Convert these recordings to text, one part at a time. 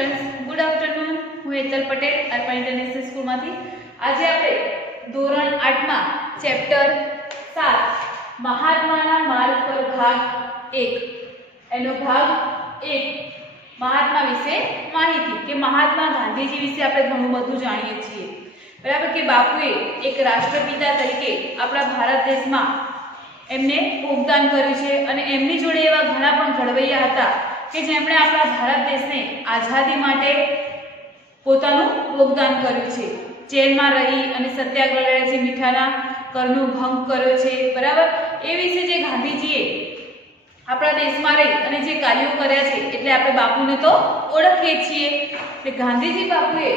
Friends, good afternoon. હું હેતલ પટેલ અર્પણ international સ્કૂલમાંથી આજે આપણે ધોરણ 8 માં ચેપ્ટર 7 મહાત્માના માર્ગ પર ભાગ 1 એનો ભાગ 1 મહાત્મા વિશે માહિતી કે મહાત્મા ગાંધીજી વિશે આપણે ઘણું બધું જાણીએ છીએ, બરાબર કે બાપુએ એક રાષ્ટ્રપિતા તરીકે આપણા ભારત દેશમાં એમને યોગદાન કર્યું છે અને એમની જોડે એવા ઘણા પણ ઘડવૈયા હતા કે જેમણે આપણા ભારત દેશને આઝાદી માટે પોતાનું યોગદાન કર્યું છે। જેલમાં રહી અને સત્યાગ્રહ લડ્યા છે, મીઠાના કરનો ભંગ કર્યો છે, બરાબર। એ વિશે જે ગાંધીજીએ આપણા દેશમાં રહી અને જે કાર્યો કર્યા છે એટલે આપણે બાપુને તો ઓળખીએ છીએ। એટલે ગાંધીજી બાપુએ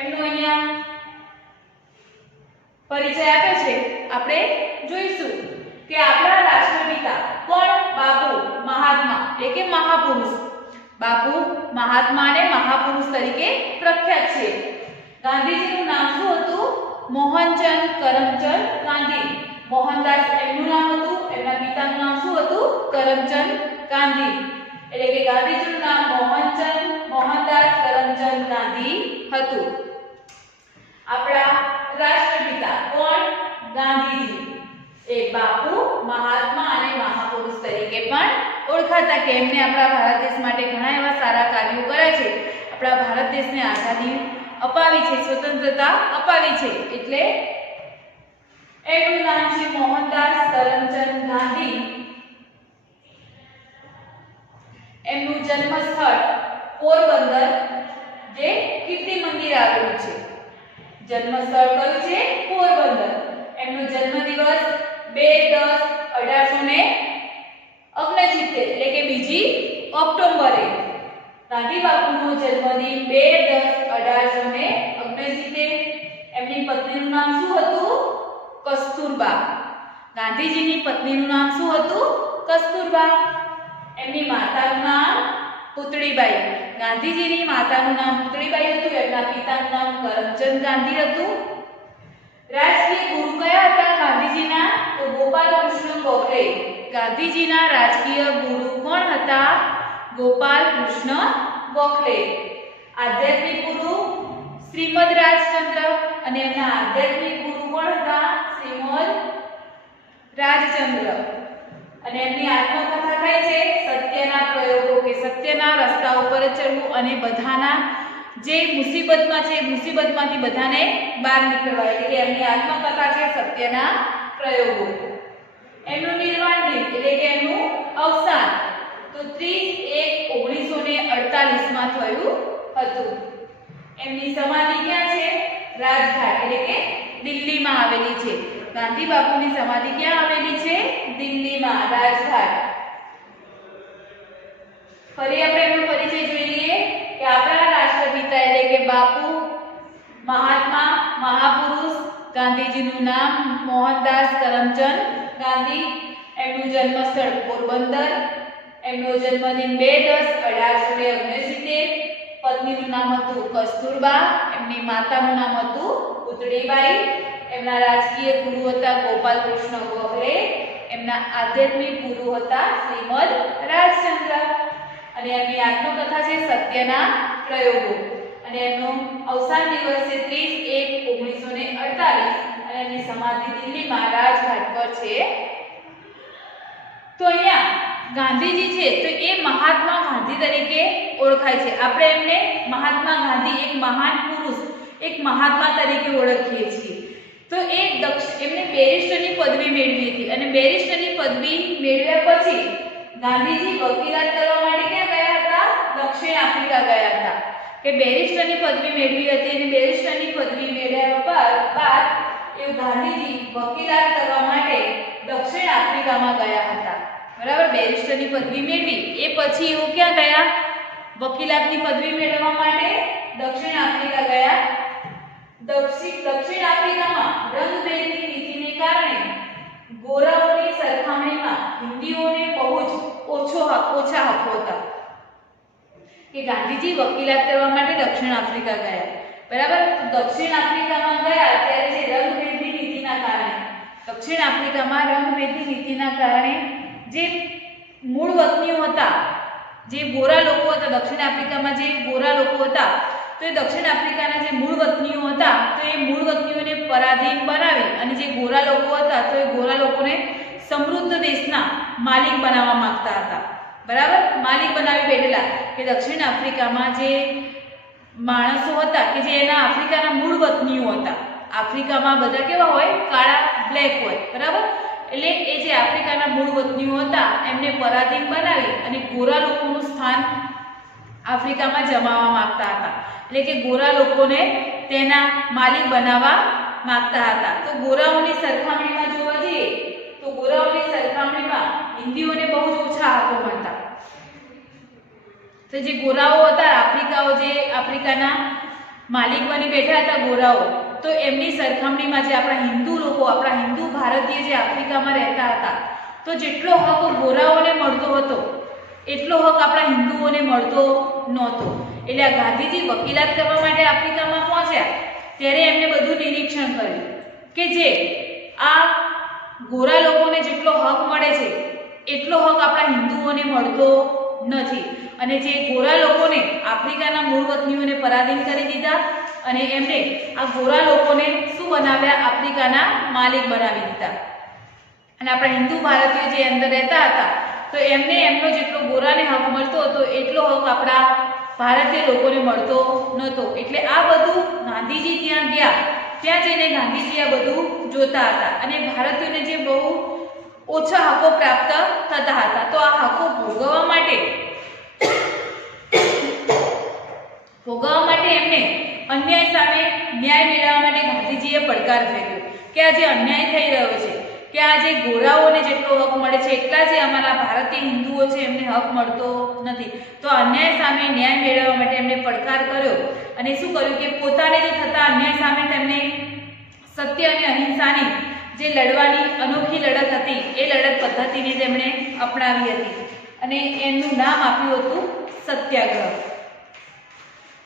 એમનો અહીંયા પરિચય આપ્યો છે। આપણે જોઈશું કે આપણા રાષ્ટ્રપિતા કોણ? બાપુ મહાત્મા એટલે કે મહાપુરુષ। બાપુ મહાત્મા અને મહાપુરુષ તરીકે પ્રખ્યાત છે। ગાંધીજીનું નામ શું હતું? મોહનચંદ કરમચંદ ગાંધી। મોહનદાસ એમનું નામ હતું, એમના પિતાનું નામ શું હતું? કરમચંદ ગાંધી। એટલે કે ગાંધીજીનું નામ મોહનદાસ કરમચંદ ગાંધી હતું। આપણા રાષ્ટ્રપિતા કોણ? ગાંધીજી। એ બાપુ મહાત્મા અને મહાપુરુષ તરીકે પણ ઓળખાતા કે એમને આપણા ભારત દેશ માટે ઘણા એવા સારા કાર્યો કર્યા છે, આપણા ભારત દેશને આઝાદી અપાવી છે, સ્વતંત્રતા અપાવી છે, એટલે એમનું નામ છે મોહનદાસ કરમચંદ ગાંધી। એમનું જન્મ સ્થળ પોરબંદર જે કીર્તિ મંદિર આવેલું છે, જન્મ સ્થળ કયું છે? પોરબંદર। એમનો જન્મ દિવસ 2/10/1869 એટલે કે 2 ઓક્ટોબરે। ગાંધી બાપુનો જન્મદિન 2/10/1869। એમની પત્નીનું નામ શું હતું? કસ્તુરબા। ગાંધીજીની પત્નીનું નામ શું હતું? કસ્તુરબા। એમની માતાનું નામ પુતળીબાઈ। ગાંધીજીની માતાનું નામ પુતળીબાઈ હતું, એમના પિતાનું નામ કરમચંદ ગાંધી હતું। રાજકીય ગુરુ કયા હતા ગાંધીજીના? તો ગોપાલ કૃષ્ણ ગોખલે। ગાંધીજીના રાજકીય ગુરુ કોણ હતા? ગોપાલ કૃષ્ણ ગોખલે। આધ્યાત્મિક ગુરુ શ્રીમદ રાજચંદ્ર અને એમના આધ્યાત્મિક ગુરુ કોણ હતા? શ્રીમદ રાજચંદ્ર। અને એમની આત્મકથા કઈ છે? સત્યના પ્રયોગો કે સત્યના રસ્તા ઉપર ચડવું અને બધાના જે મુસીબતમાં છે મુસીબતમાંથી બધાને બહાર નીકળવા, એટલે કે એમની આત્મકથા છે સત્યના પ્રયોગો। એમનું નિર્વાણ દિન એટલે કે એમનું અવસાન તો 30/1/1948 માં થયું હતું। એમની સમાધિ ક્યાં છે? રાજઘાટ એટલે કે દિલ્હીમાં આવેલી છે। ગાંધી બાપુની સમાધિ ક્યાં આવેલી છે? દિલ્હીમાં, રાજઘાટ। ફરી આપણે એમનો પરિચય જોઈ લઈએ કે આપણા રાષ્ટ્રપિતા એટલે કે બાપુ મહાત્મા મહાપુરુષ, ગાંધીજીનું નામ મોહનદાસ કરમચંદ ગાંધી। એમનું જન્મ સ્થળ પોરબંદર। એમનો જન્મદિન 2/10/1869। પત્નીનું નામ હતું કસ્તુરબા। એમની માતાનું નામ હતું પુતળીબાઈ। એમના રાજકીય ગુરુ હતા ગોપાલ કૃષ્ણ ગોખલે। એમના આધ્યાત્મિક ગુરુ હતા શ્રીમદ રાજચંદ્ર। અને એમની આત્મકથા છે સત્યના પ્રયોગો। અને એમનો અવસાન દિવસ છે 30/1/1948 અને એમની સમાધિ દિલ્હીમાં રાજઘાટ પર છે। તો અહીંયા ગાંધીજી છે તો એ મહાત્મા ગાંધી તરીકે ઓળખાય છે। આપણે એમને મહાત્મા ગાંધી એક મહાન પુરુષ, એક મહાત્મા તરીકે ઓળખીએ છીએ। તો એ એમને બેરિસ્ટરની પદવી મેળવી હતી અને બેરિસ્ટરની પદવી મેળવ્યા પછી ગાંધીજી વકીલાત કરવા માટે ક્યાં ગયા હતા? દક્ષિણ આફ્રિકા ગયા હતા। કે બેરિસ્ટરની પદવી મેળવી હતી અને બેરિસ્ટરની પદવી મેળવ્યા બાદ એ ગાંધીજી વકીલાત કરવા માટે દક્ષિણ આફ્રિકામાં ગયા હતા, બરાબર। બેરિસ્ટરની પદવી મેળવી એ પછી એઓ ક્યાં ગયા? વકીલાતની પદવી મેળવવા માટે દક્ષિણ આફ્રિકા ગયા। દક્ષિણ આફ્રિકામાં રંગભેદની નીતિને કારણે ગોરાઓની સરખામણીમાં હિન્દીઓને બહુ જ ઓછા હકો હતા કે ગાંધીજી વકીલાત કરવા માટે દક્ષિણ આફ્રિકા ગયા, બરાબર। દક્ષિણ આફ્રિકામાં ગયા ત્યારે જે રંગભેદની નીતિના કારણે દક્ષિણ આફ્રિકામાં રંગભેદની નીતિના કારણે જે મૂળ વતનીઓ હતા જે ગોરા લોકો હતા, દક્ષિણ આફ્રિકામાં જે ગોરા લોકો હતા, તો એ દક્ષિણ આફ્રિકાના જે મૂળ વતનીઓ હતા, તો એ મૂળ વતનીઓને પરાધીન બનાવી અને જે ગોરા લોકો હતા, તો એ ગોરા લોકોને સમૃદ્ધ દેશના માલિક બનાવવા માંગતા હતા. બરાબર, માલિક બનાવી બેઠેલા કે દક્ષિણ આફ્રિકામાં જે માણસો હતા કે જે એના આફ્રિકાના મૂળ વતનીઓ હતા. આફ્રિકામાં બધા કેવા હોય? કાળા, બ્લેક હોય. બરાબર, એટલે એ જે આફ્રિકાના મૂળ વતનીઓ હતા એમને પરાધીન બનાવી અને ગોરા લોકોનું સ્થાન આફ્રિકામાં જમાવવા માંગતા હતા. એટલે કે ગોરા લોકોને તેના માલિક બનાવવા માંગતા હતા. તો ગોરાઓની સરખામણીમાં જોવા જઈએ તો ગોરાઓની સરખામણીમાં હિન્દીઓને બહુ જ ઓછા હકો મળતા. તો જે ગોરાઓ હતા, આફ્રિકાના માલિક બની બેઠા હતા ગોરાઓ, તો એમની સરખામણીમાં જે આપણા હિન્દુ લોકો, આપણા હિન્દુ ભારતીય જે આફ્રિકામાં રહેતા હતા, તો જેટલો હક ગોરાઓને મળતો હતો એટલો હક આપણા હિન્દુઓને મળતો નહોતો. એટલે આ ગાંધીજી વકીલાત કરવા માટે આફ્રિકામાં પહોંચ્યા ત્યારે એમને બધું નિરીક્ષણ કર્યું કે જે આ ગોરા લોકોને જેટલો હક મળે છે એટલો હક આપણા હિન્દુઓને મળતો નથી. અને જે ગોરા લોકોને આફ્રિકાના મૂળ વતનીઓને પરાધીન કરી દીધા અને એમને આ ગોરા લોકોને શું બનાવ્યા? આફ્રિકાના માલિક બનાવી દીધા. અને આપણા હિન્દુ ભારતીયો જે અંદર રહેતા હતા તો એમને એમનો જેટલો ગોરાને હક મળતો હતો એટલો હક આપણા ભારતીય લોકોને મળતો નહોતો. એટલે આ બધું ગાંધીજી ત્યાં ગયા, ત્યાં જઈને ગાંધીજી આ બધું જોતા હતા અને ભારતીયોને જે બહુ ઓછા હકો પ્રાપ્ત થતા હતા, તો આ હકો ભોગવવા માટે એમને અન્યાય સામે ન્યાય મેળવવા માટે ગાંધીજીએ પડકાર ફેંક્યો કે આ જે અન્યાય થઈ રહ્યો છે, કે આ જે ગોરાઓને જેટલો હક મળે છે એટલા જે અમારા ભારતીય હિન્દુઓ છે એમને હક મળતો નથી. તો અન્યાય સામે ન્યાય મેળવવા માટે એમને પડકાર કર્યો અને શું કર્યું કે પોતાને જે થતા અન્યાય સામે તેમને સત્ય અને અહિંસાની જે લડવાની અનોખી લડત હતી એ લડત પદ્ધતિને તેમણે અપનાવી હતી અને એનું નામ આપ્યું હતું સત્યાગ્રહ.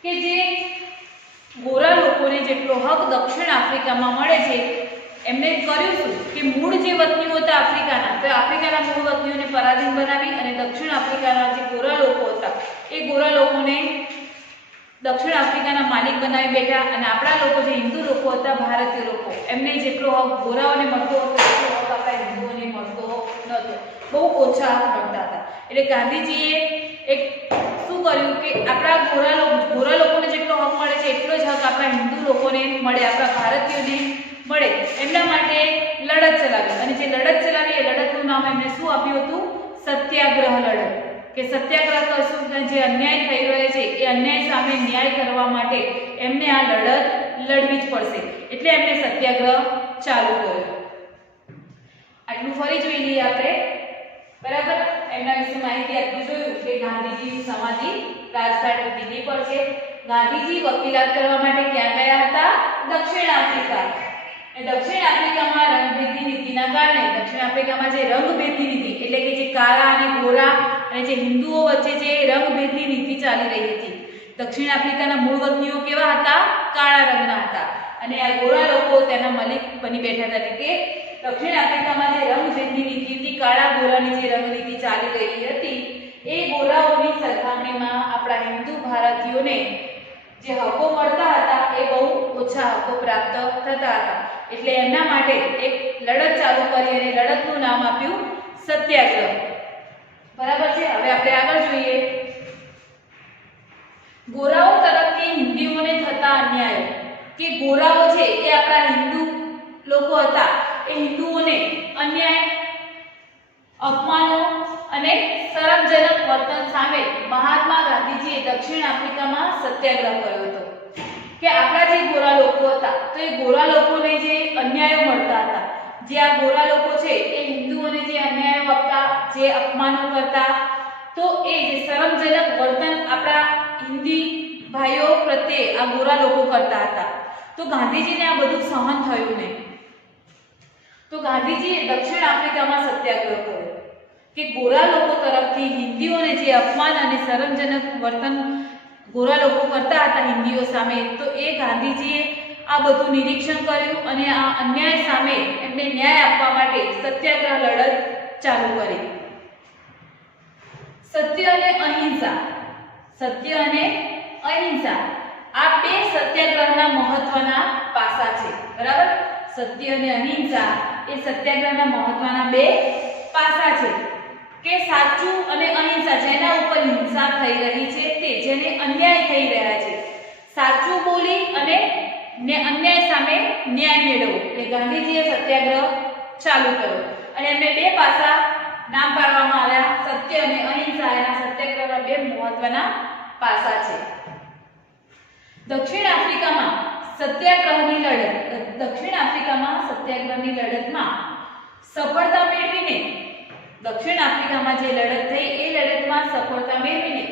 કે જે ગોરા લોકોને જેટલો હક દક્ષિણ આફ્રિકામાં મળે છે એમને કર્યું શું કે મૂળ જે વતનીઓ હતા આફ્રિકાના, તો આફ્રિકાના મૂળ વતનીઓને પરાધીન બનાવી અને દક્ષિણ આફ્રિકાના જે ગોરા લોકો હતા એ ગોરા લોકોને દક્ષિણ આફ્રિકાના માલિક બનાવી બેઠા અને આપણા લોકો જે હિન્દુ લોકો હતા, ભારતીય લોકો, એમને જેટલો હક ગોરાઓને મળતો હતો એટલો હક આપણા હિન્દુઓને મળતો નહોતો. બહુ ઓછા હક મળતા હતા. એટલે ગાંધીજીએ એક શું કર્યું કે આપણા ગોરા લોકોને જેટલો હક મળે છે એટલો જ હક આપણા હિન્દુ લોકોને મળે, આપણા ભારતીયોને મળે, એમના માટે લડત ચલાવી. અને જે લડત ચલાવી એ લડતનું નામ એમને શું આપ્યું હતું? સત્યાગ્રહ લડત. કે સત્યાગ્રહ કરશું જે અન્યાય થઈ રહ્યો છે એ અન્યાય સામે ન્યાય કરવા માટે એમને આ લડત લડવી જ પડશે. એટલે એમને સત્યાગ્રહ ચાલુ કર્યો. આટલું ફરી જોઈ લઈએ આપણે. બરાબર, એમના વિશે માહિતી આટલું જોયું કે ગાંધીજીની સમાધિ રાજઘાટ દિલ્હી પર છે. ગાંધીજી વકીલાત કરવા માટે ક્યાં ગયા હતા? દક્ષિણ આફ્રિકા. દક્ષિણ આફ્રિકામાં રંગભેદની નીતિના કારણે દક્ષિણ આફ્રિકામાં જે રંગભેદની નીતિ એટલે કે જે કાળા અને ગોરા અને જે હિન્દુઓ વચ્ચે જે રંગભેદની નીતિ ચાલી રહી હતી. દક્ષિણ આફ્રિકાના મૂળ વતનીઓ કેવા હતા? કાળા રંગના હતા અને આ ગોરા લોકો તેના મલિક બની બેઠા હતા. એટલે કે દક્ષિણ આફ્રિકામાં જે રંગભેદની નીતિ હતી, કાળા ગોરાની જે રંગનીતિ ચાલી રહી હતી, એ ગોરાઓની સરખામણીમાં આપણા હિન્દુ ભારતીયોને જે હકો મળતા હતા એ બહુ ઓછા હકો પ્રાપ્ત થતા હતા. એટલે એમના માટે એક લડત ચાલુ કરી અને લડતનું નામ આપ્યું સત્યાગ્રહ. બરાબર છે. હવે આપણે આગળ જોઈએ. ગોરાઓ તરફથી હિન્દીઓને થતા અન્યાય. કે ગોરાઓ છે એ આપણા હિન્દુ લોકો હતા, એ હિન્દુઓને અન્યાય, અપમાનો અને શરમજનક વર્તન સામે મહાત્મા ગાંધીજીએ દક્ષિણ આફ્રિકામાં સત્યાગ્રહ કર્યો હતો. કે આપણા જે ગોરા લોકો હતા તો એ ગોરા લોકોને જે અન્યાયો મળતા હતા, જે આ ગોરા લોકો છે એ હિન્દુઓને જે અન્યાયો આપતા, જે અપમાનો કરતા, તો એ જે શરમજનક વર્તન આપણા હિન્દી ભાઈઓ પ્રત્યે આ ગોરા લોકો કરતા હતા. તો ગાંધીજીને આ બધું સહન થયું નહીં. તો ગાંધીજીએ દક્ષિણ આફ્રિકામાં સત્યાગ્રહ કર્યો કે ગોરા લોકો તરફથી હિન્દીઓને જે અપમાન અને શરમજનક વર્તન ગોરા લોકો કરતા હતા હિન્દીઓ સામે, તો એ ગાંધીજીએ આ બધું નિરીક્ષણ કર્યું અને આ અન્યાય સામે એમને ન્યાય આપવા માટે સત્યાગ્રહ લડત ચાલુ કરી. સત્ય અને અહિંસા, સત્ય અને અહિંસા આ બે સત્યાગ્રહના મહત્વના પાસા છે, બરાબર। સત્ય અને અહિંસા એ સત્યાગ્રહના મહત્વના બે પાસા છે કે સાચું અને અહિંસા, જેના ઉપર હિંસા થઈ રહી છે, તે જેને અન્યાય થઈ રહ્યા છે, સાચું બોલી અને અન્યાય સામે ન્યાય મેળવો, એટલે ગાંધીજીએ સત્યાગ્રહ ચાલુ કર્યો અને એમને બે પાસા નામ પાડવામાં આવ્યા, સત્ય અને અહિંસા। એના સત્યાગ્રહના બે મહત્વના પાસા છે। દક્ષિણ આફ્રિકામાં સત્યાગ્રહની લડતમાં સફળતા મેળવીને, દક્ષિણ આફ્રિકામાં જે લડત થઈ એ લડતમાં સફળતા મેળવીને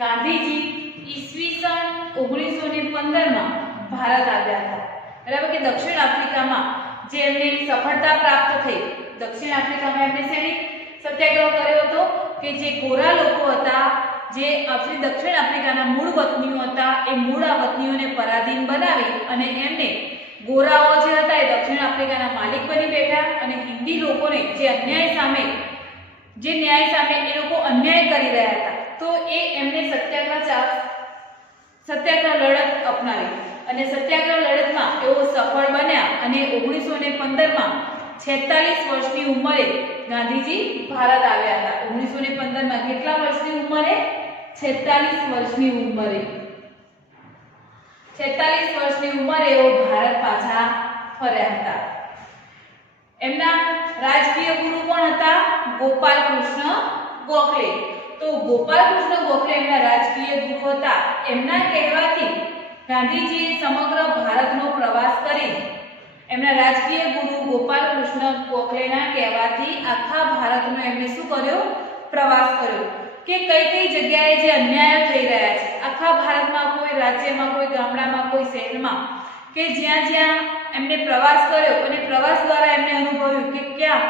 ગાંધીજી ઈસવીસન 1915માં ભારત આવ્યા હતા, બરાબર। કે દક્ષિણ આફ્રિકામાં જે એમને સફળતા પ્રાપ્ત થઈ, દક્ષિણ આફ્રિકામાં એમને શેની સત્યાગ્રહ કર્યો હતો કે જે ગોરા લોકો હતા, જે દક્ષિણ આફ્રિકાના મૂળ વતનીઓ હતા, એ મૂળ વતનીઓને પરાધીન બનાવી અને એમને ગોરાઓ જે હતા એ દક્ષિણ આફ્રિકાના માલિક બની બેઠા અને હિન્દી લોકોને જે ન્યાય સામે એ લોકો અન્યાય કરી રહ્યા હતા, તો એ એમને સત્યાગ્રહ લડત અપનાવી અને સત્યાગ્રહ લડતમાં તેઓ સફળ બન્યા અને 1915માં 46 વર્ષની ઉંમરે ગાંધીજી ભારત આવ્યા હતા। 1915માં કેટલા વર્ષની ઉંમરે? 46 વર્ષની ઉંમરે, 46 વર્ષની ઉંમરે તેઓ ભારત પાછા ફર્યા હતા। એમના રાજકીય ગુરુ કોણ હતા? ગોપાલ કૃષ્ણ ગોખલે। તો ગોપાલ કૃષ્ણ ગોખલે એમના રાજકીય ગુરુ હતા। એમના કહેવાથી ગાંધીજીએ સમગ્ર ભારતનો પ્રવાસ કરી, એમના રાજકીય ગુરુ ગોપાલ કૃષ્ણ ગોખલેના કહેવાથી આખા ભારતનો એમણે શું કર્યો? પ્રવાસ કર્યો કે કઈ જગ્યાએ જે અન્યાય થઈ રહ્યા છે, આખા ભારતમાં કોઈ રાજ્યમાં, કોઈ ગામડામાં, કોઈ શહેરમાં કે જ્યાં એમને પ્રવાસ કર્યો અને પ્રવાસ દ્વારા એમને અનુભવ્યું કે ક્યાં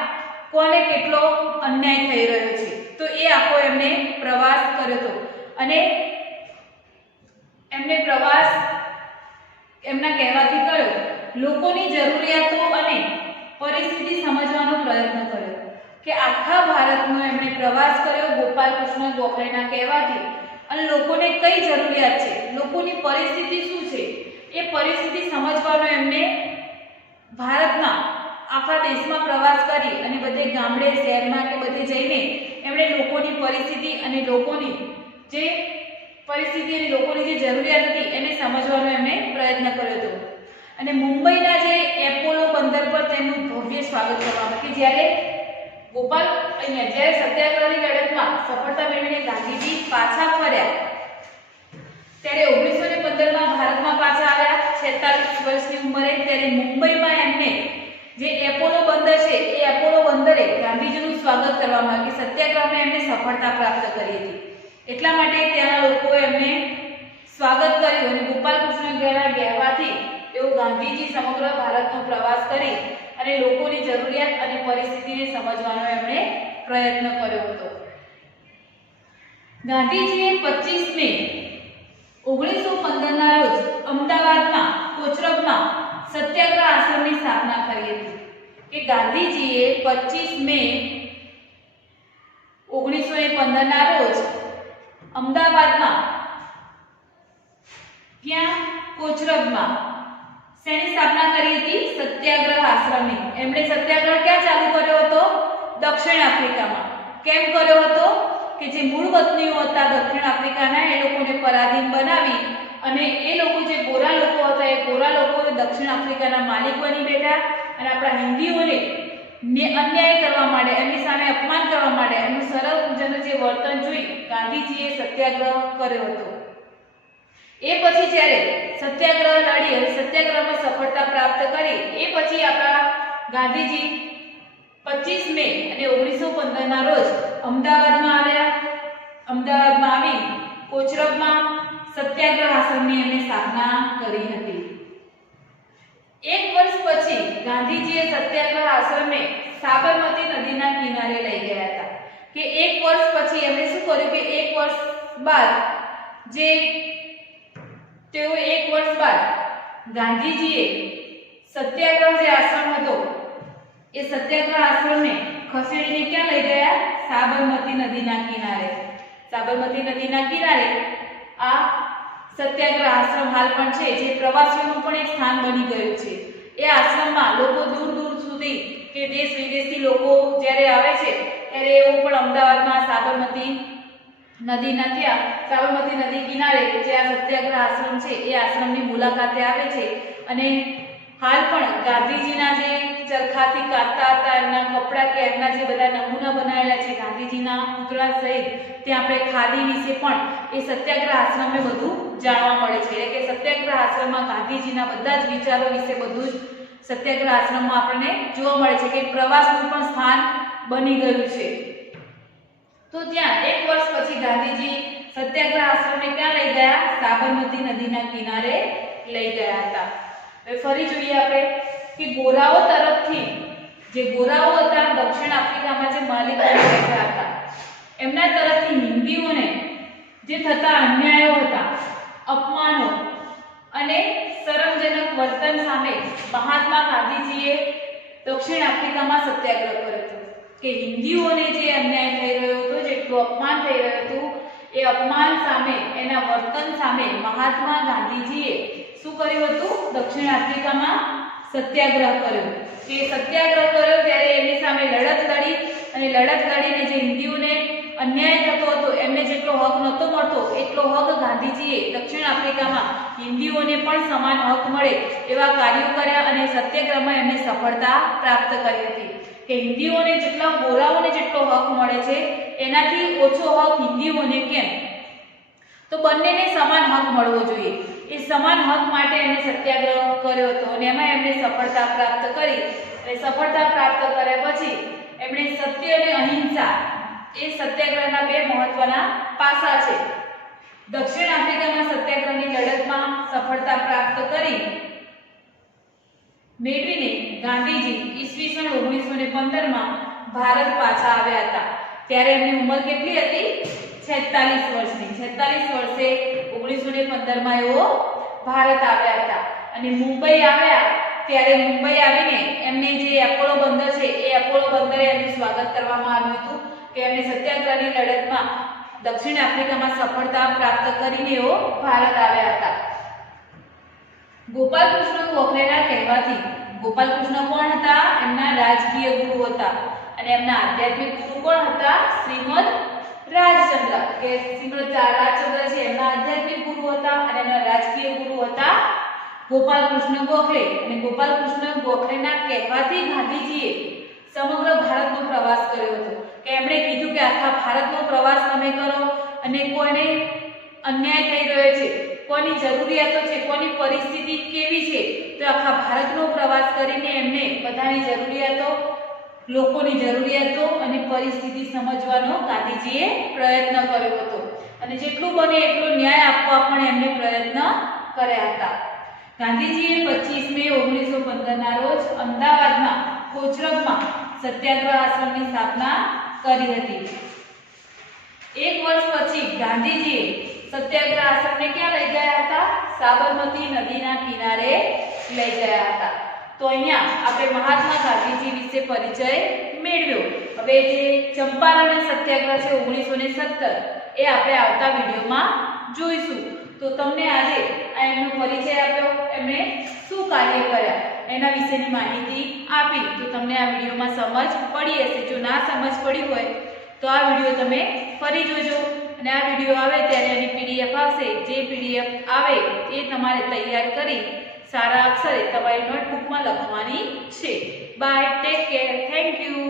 કોને કેટલો અન્યાય થઈ રહ્યો છે, તો એ આખો એમને પ્રવાસ કર્યો હતો અને એમને પ્રવાસ એમના કહેવાથી કર્યો, લોકોની જરૂરિયાતો અને પરિસ્થિતિ સમજવાનો પ્રયત્ન કર્યો કે આખા ભારતનો એમણે પ્રવાસ કર્યો ગોપાલ કૃષ્ણ ગોખલેના કહેવાથી અને લોકોને કઈ જરૂરિયાત છે, લોકોની પરિસ્થિતિ શું છે, એ પરિસ્થિતિ સમજવાનો એમને ભારતના આખા દેશમાં પ્રવાસ કરી અને બધે ગામડે, શહેરમાં કે બધે જઈને એમણે લોકોની પરિસ્થિતિ અને લોકોની જે જરૂરિયાત હતી એને સમજવાનો એમણે પ્રયત્ન કર્યો હતો અને મુંબઈના જે એપોલો બંદર પર તેમનું ભવ્ય સ્વાગત કરવામાં, કે જ્યારે સત્યાગ્રહની લડતમાં સફળતા મેળવીને ગાંધીજી પાછા ફર્યા ત્યારે 1915માં ભારતમાં પાછા આવ્યા 46 વર્ષની ઉંમરે, ત્યારે મુંબઈમાં એમને જે એપોલો બંદર છે એ એપોલો બંદરે ગાંધીજીનું સ્વાગત કરવામાં આવ્યું કે સત્યાગ્રહમાં એમને સફળતા પ્રાપ્ત કરી હતી, એટલા માટે ત્યાંના લોકોએ એમને સ્વાગત કર્યું અને ગોપાલ કૃષ્ણ કહેવાથી તેઓ ગાંધીજી સમગ્ર ભારતનો પ્રવાસ કરી અને લોકોની જરૂરિયાત અને પરિસ્થિતિને સમજવાનો એમણે પ્રયત્ન કર્યો હતો। ગાંધીજીએ 25 મે 1915ના રોજ અમદાવાદમાં કોચરબમાં સત્યાગ્રહ આશ્રમની સ્થાપના કરી હતી કે ગાંધીજીએ 25 મે 1915ના રોજ અમદાવાદમાં ક્યાં? કોચરબમાં શેની સ્થાપના કરી હતી? સત્યાગ્રહ આશ્રમની। એમણે સત્યાગ્રહ ક્યાં ચાલુ કર્યો હતો? દક્ષિણ આફ્રિકામાં। કેમ કર્યો હતો? કે જે મૂળ વતનીઓ હતા દક્ષિણ આફ્રિકાના એ લોકોને પરાધીન બનાવી અને એ લોકો જે ગોરા લોકો હતા એ ગોરા લોકો દક્ષિણ આફ્રિકાના માલિક બની બેઠા અને આપણા હિન્દીઓને અન્યાય કરવા માટે, એમની સામે અપમાન કરવા માટે એમનું સરળ પૂજનનું જે વર્તન જોઈ ગાંધીજીએ સત્યાગ્રહ કર્યો હતો। એ પછી જ્યારે સત્યાગ્રહ લડી અને સત્યાગ્રહમાં સફળતા પ્રાપ્ત કરી એ પછી આપણા ગાંધીજી 25 મે અને 1915ના રોજ અમદાવાદમાં આવ્યા। અમદાવાદમાં આવી કોચરબમાં સત્યાગ્રહ આશ્રમની એમણે સ્થાપના કરી હતી। એક વર્ષ પછી ગાંધીજીએ સત્યાગ્રહ આશ્રમને સાબરમતી નદીના કિનારે લઈ ગયા હતા કે એક વર્ષ પછી એમણે શું કર્યું કે એક વર્ષ બાદ ગાંધીજીએ સત્યાગ્રહ જે આશ્રમ હતો એ સત્યાગ્રહ આશ્રમને ખસેડીને ક્યાં લઈ ગયા? સાબરમતી નદીના કિનારે। સાબરમતી નદીના કિનારે આ સત્યાગ્રહ આશ્રમ હાલ પણ છે, જે પ્રવાસીઓનું પણ એક સ્થાન બની ગયું છે. એ આશ્રમમાં લોકો દૂર દૂર સુધી કે દેશ વિદેશથી લોકો જ્યારે આવે છે ત્યારે એઓ પણ અમદાવાદમાં સાબરમતી નદીના ત્યાં સાબરમતી નદી કિનારે જે આ સત્યાગ્રહ આશ્રમ છે એ આશ્રમની મુલાકાતે આવે છે. અને હાલ પણ ગાંધીજીના જે ચરખાથી કાતતા હતા એમના કપડાં કે એમના જે બધા નમૂના બનાવેલા છે ગાંધીજીના પુતળા સહિત, ત્યાં આપણે ખાદી વિશે પણ એ સત્યાગ્રહ આશ્રમે બધું જાણવા મળે છે. એટલે કે સત્યાગ્રહ આશ્રમમાં ગાંધીજીના બધા જ વિચારો વિશે બધું જ સત્યાગ્રહ આશ્રમમાં આપણને જોવા મળે છે કે પ્રવાસનું પણ સ્થાન બની ગયું છે. તો ત્યાં 1 વર્ષ પછી ગાંધીજી સત્યાગ્રહ આશ્રમને ક્યાં લઈ ગયા? સાબરમતી નદીના કિનારે લઈ ગયા હતા. હવે ફરી જોઈએ આપણે કે ગોરાઓ તરફથી જે ગોરાઓ હતા દક્ષિણ આફ્રિકામાં જે માલિકો રહેતા હતા એમના તરફથી હિન્દીઓને જે થતા અન્યાયો હતા, અપમાનો અને શરમજનક વર્તન સામે મહાત્મા ગાંધીજીએ દક્ષિણ આફ્રિકામાં સત્યાગ્રહ કર્યો હતો. કે હિન્દીઓને જે અન્યાય થઈ રહ્યો હતો, જેટલું અપમાન થઈ રહ્યું હતું, એ અપમાન સામે, એના વર્તન સામે મહાત્મા ગાંધીજીએ શું કર્યું હતું? દક્ષિણ આફ્રિકામાં સત્યાગ્રહ કર્યો. કે સત્યાગ્રહ કર્યો ત્યારે એની સામે લડત લડી અને લડત લડીને જે હિન્દીઓને અન્યાય થતો હતો, એમને જેટલો હક નહોતો મળતો એટલો હક ગાંધીજીએ દક્ષિણ આફ્રિકામાં હિન્દીઓને પણ સમાન હક મળે એવા કાર્યો કર્યા અને સત્યાગ્રહમાં એમને સફળતા પ્રાપ્ત કરી હતી. કે હિન્દીઓને જેટલા ગોરાઓને જેટલો હક મળે છે એનાથી ઓછો હક હિન્દીઓને કેમ? તો બંનેને સમાન હક મળવો જોઈએ. એ સમાન હક માટે એમણે સત્યાગ્રહ કર્યો હતો અને એમાં એમને સફળતા પ્રાપ્ત કરી. અને સફળતા પ્રાપ્ત કર્યા પછી એમણે સત્ય અને અહિંસા એ સત્યાગ્રહના 2 મહત્વના પાસા છે. દક્ષિણ આફ્રિકામાં સત્યાગ્રહની લડતમાં સફળતા પ્રાપ્ત કરી મેળવીને ગાંધીજી ઈસવીસન 1915માં ભારત પાછા આવ્યા હતા. ત્યારે એમની ઉંમર કેટલી હતી? 46 વર્ષની. 46 વર્ષે 1915માં એઓ ભારત આવ્યા હતા. અને મુંબઈ આવ્યા ત્યારે મુંબઈ આવીને એમને જે એપોલો બંદર છે એ એપોલો બંદરે એમનું સ્વાગત કરવામાં આવ્યું હતું. કે એમને સત્યાગ્રહની લડતમાં દક્ષિણ આફ્રિકામાં સફળતા પ્રાપ્ત કરીને એઓ ભારત આવ્યા હતા. ગોપાલ કૃષ્ણ ગોખલેના કહેવાથી, ગોપાલ કૃષ્ણ કોણ હતા? એમના રાજકીય ગુરુ હતા. અને એમના આધ્યાત્મિક ગુરુ કોણ હતા? શ્રીમદ રાજચંદ્ર. કે શ્રીમદ રાજચંદ્ર છે એમના આધ્યાત્મિક ગુરુ હતા અને એમના રાજકીય ગુરુ હતા ગોપાલ કૃષ્ણ ગોખલે. અને ગોપાલ કૃષ્ણ ગોખલેના કહેવાથી ગાંધીજીએ સમગ્ર ભારતનો પ્રવાસ કર્યો હતો. કે એમણે કીધું કે આખા ભારતનો પ્રવાસ તમે કરો અને કોઈને અન્યાય થઈ રહ્યો છે, કોની જરૂરિયાતો છે, કોની પરિસ્થિતિ કેવી છે, તો આખા ભારતનો પ્રવાસ કરીને એમને બધાની જરૂરિયાતો, લોકોની જરૂરિયાતો અને પરિસ્થિતિ સમજવાનો ગાંધીજીએ પ્રયત્ન કર્યો હતો. અને જેટલું બને એટલો ન્યાય આપવા પણ એમને પ્રયત્ન કર્યા હતા. ગાંધીજીએ 25 મે 1915ના રોજ અમદાવાદમાં કોચરબમાં સત્યાગ્રહ આશ્રમની સ્થાપના કરી હતી. 1 વર્ષ પછી ગાંધીજીએ સત્યાગ્રહ આશ્રમને ક્યાં લઈ ગયા હતા? સાબરમતી નદીના કિનારે લઈ ગયા હતા. તો અહીંયા આપણે મહાત્મા ગાંધીજી વિશે પરિચય મેળવ્યો. હવે જે ચંપારણ સત્યાગ્રહ છે 1917 એ આપણે આવતા વિડીયોમાં જોઈશું. તો તમને આજે એમનો પરિચય આપ્યો, એમણે શું કાર્ય કર્યા એના વિશેની માહિતી આપી, તો તમને આ વિડીયોમાં સમજ પડી હશે. જો ના સમજ પડી હોય તો આ વિડીયો તમે ફરી જોજો અને આ વિડીયો આવે ત્યારે એની PDF આવશે. જે PDF આવે એ તમારે તૈયાર કરી સારા અક્ષરે તમારી નોટબુકમાં લખવાની છે. Bye, take care, thank you.